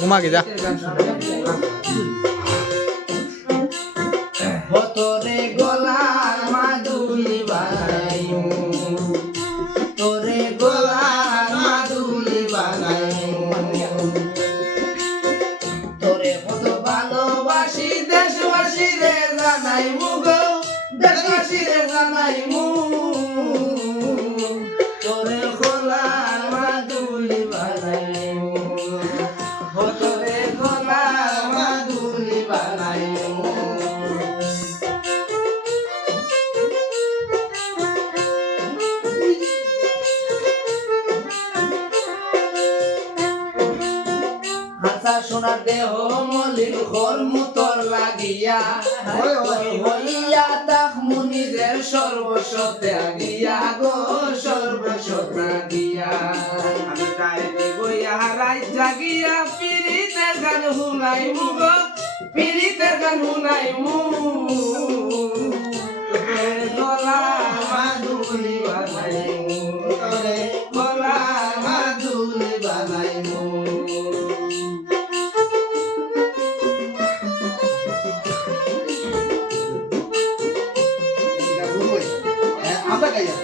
ঘুমা কি যা তোরে গলার মাদুলি বানাইমু তোরে গলার মাদুলি বানাইমু তোরে কত ভালোবাসি দেশবাসী রে জানাইমু গো দেশবাসী রে জানাইমু তোরে গলার মাদুলি বানাইমু তোরে গলার মাদুলি বানাইমু হাসা সোনার দেহ মলিন খরমুতর লাগিয়া হইয়া তাক মুনিদের সর্বস্ব ত্যাগিয়া গো সর্বস্ব ত্যাগিয়া আমি গাইতে গইয়া রাত জাগিয়া পীড়িতের গান শুনাইমু গো পীড়িতের গান শুনাইমু তোরে গলা মাদুলি বানাইমু তোরে গলা মাদুলি বানাইমু আমরা গাইয়া